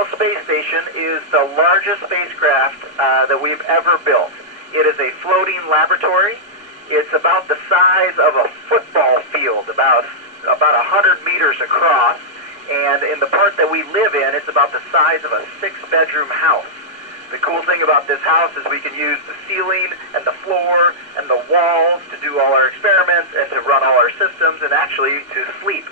International Space Station is the largest spacecraft that we've ever built. It is a floating laboratory. It's about the size of a football field, about 100 meters across, and in the part that we live in, it's about the size of a 6-bedroom house. The cool thing about this house is we can use the ceiling and the floor and the walls to do all our experiments and to run all our systems and actually to sleep.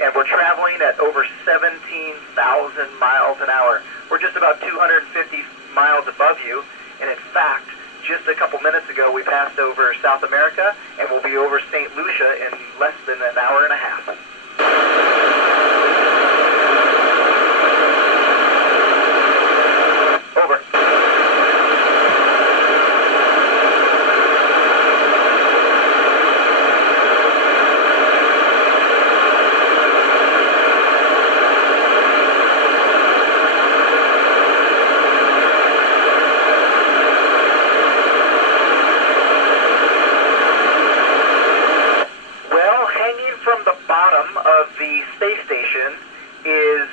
And we're traveling at over 17,000 miles an hour. We're just about 250 miles above you, and in fact, just a couple minutes ago we passed over South America, and we'll be over St. Lucie in less than an hour and a half. Over. The space station is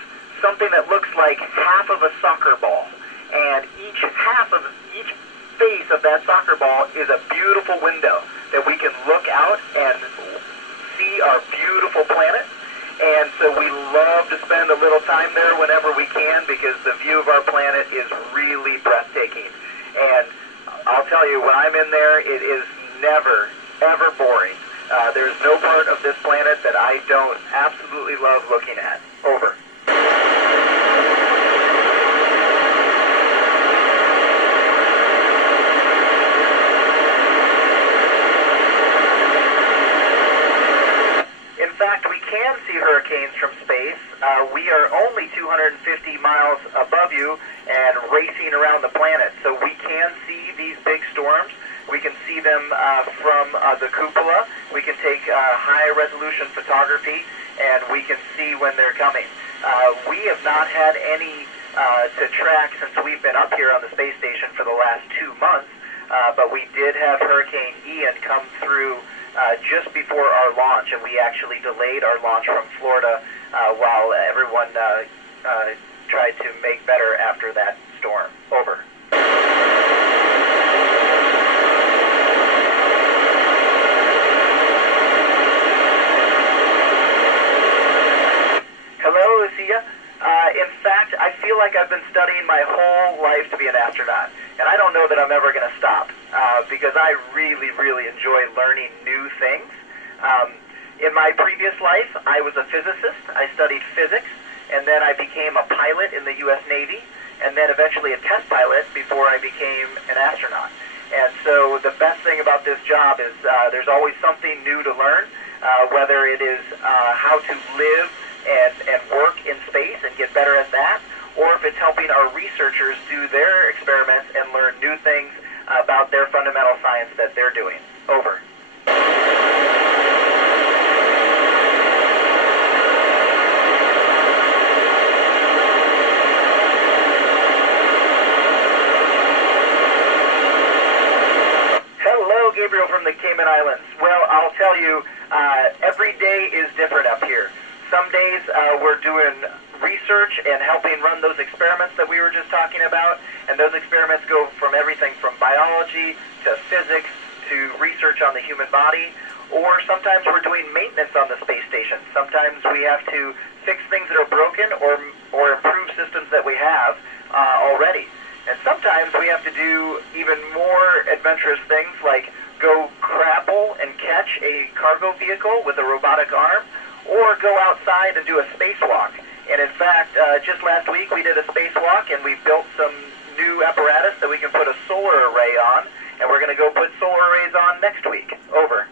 something that looks like half of a soccer ball, and each face of that soccer ball is a beautiful window that we can look out and see our beautiful planet. And so we love to spend a little time there whenever we can, because the view of our planet is really breathtaking. And I'll tell you, when I'm in there, it is never, ever boring. There's no part of this planet that I don't absolutely love looking at. Over. In fact, we can see hurricanes from space. We are only 250 miles above you and racing around the planet, so we can see these big storms. We can see them from the cupola. We can take high-resolution photography, and we can see when they're coming. We have not had any to track since we've been up here on the space station for the last 2 months, but we did have Hurricane Ian come through just before our launch, and we actually delayed our launch from Florida while everyone tried to make better after that storm. Over. In fact, I feel like I've been studying my whole life to be an astronaut, and I don't know that I'm ever going to stop, because I really, really enjoy learning new things. In my previous life, I was a physicist. I studied physics, and then I became a pilot in the U.S. Navy, and then eventually a test pilot before I became an astronaut. And so the best thing about this job is there's always something new to learn, whether it is how to live and work in space and get better at that, or if it's helping our researchers do their experiments and learn new things about their fundamental science that they're doing. Over. Hello, Gabriel from the Cayman Islands. Well, I'll tell you, every day is different up here. Some days we're doing research and helping run those experiments that we were just talking about, and those experiments go from everything from biology to physics to research on the human body, or sometimes we're doing maintenance on the space station. Sometimes we have to fix things that are broken or improve systems that we have already. And sometimes we have to do even more adventurous things like go grapple and catch a cargo vehicle with a robotic arm, or go outside and do a spacewalk. And in fact, just last week we did a spacewalk, and we built some new apparatus that we can put a solar array on, and we're going to go put solar arrays on next week. Over.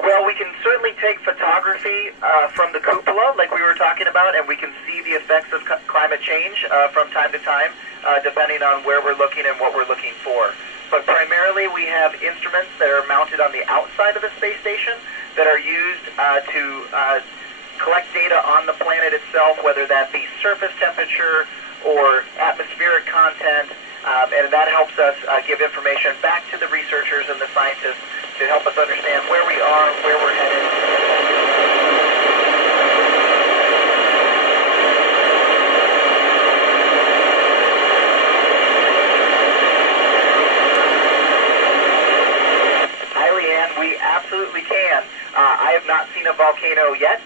Well, we can certainly take photography from the cupola, like we were talking about, and we can see the effects of climate change from time to time, depending on where we're looking and what we're looking for. But primarily, we have instruments that are mounted on the outside of the space station that are used to collect data on the planet itself, whether that be surface temperature or atmospheric content, And that helps us give information back to the researchers and the scientists to help us understand where we are, where we're headed. We absolutely can. I have not seen a volcano yet,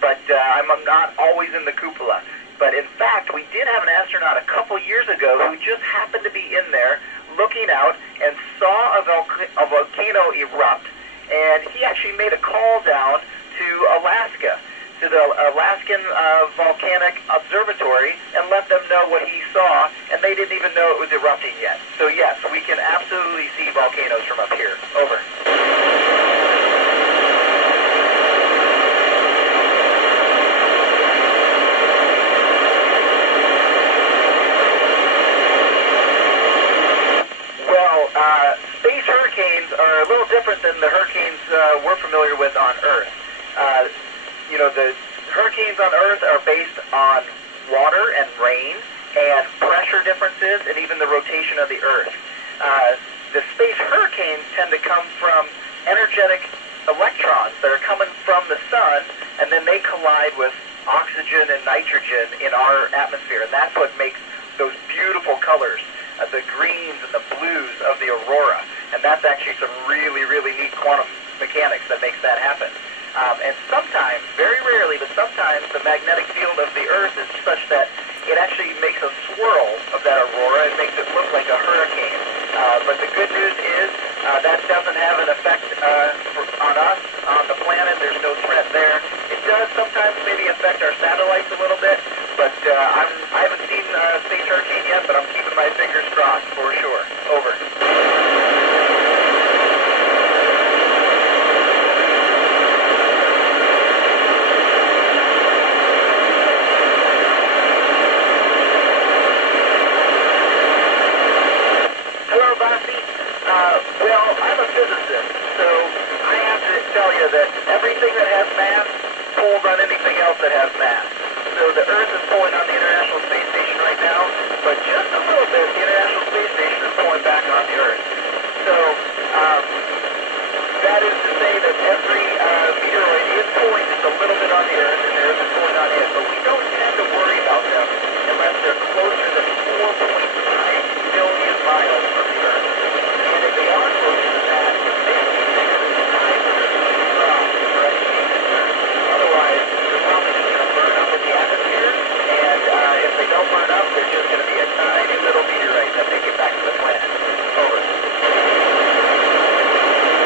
but I'm not always in the cupola. But in fact, we did have an astronaut a couple years ago who just happened to be in there looking out and saw a volcano erupt, and he actually made a call down to Alaska, to the Alaskan Volcanic Observatory, and let them know what he saw, and they didn't even know it was erupting yet. So yes, we can absolutely see volcanoes from up here. Over. Space hurricanes are a little different than the hurricanes we're familiar with on Earth. The hurricanes on Earth are based on water and rain and pressure differences and even the rotation of the Earth. The space hurricanes tend to come from energetic electrons that are coming from the sun, and then they collide with oxygen and nitrogen in our atmosphere, and that's what makes those beautiful colors, the greens and the blues of the aurora. And that's actually some really, really neat quantum mechanics that makes that happen. And sometimes, very rarely, but sometimes the magnetic field of the Earth is such that it actually makes a swirl of that aurora. It makes it look like a hurricane. But the good news is that doesn't have an effect on us, on the planet. There's no threat there. It does sometimes maybe affect our satellites a little bit, but I haven't seen a space hurricane yet, but I'm keeping my fingers crossed for sure. Over. Well, I'm a physicist, so I have to tell you that everything that has mass pulls on anything else that has mass. So the Earth is pulling on the International Space Station right now, but just a little bit, the International Space Station is pulling back on the Earth. So that is to say that every meteoroid is pulling just a little bit on the Earth,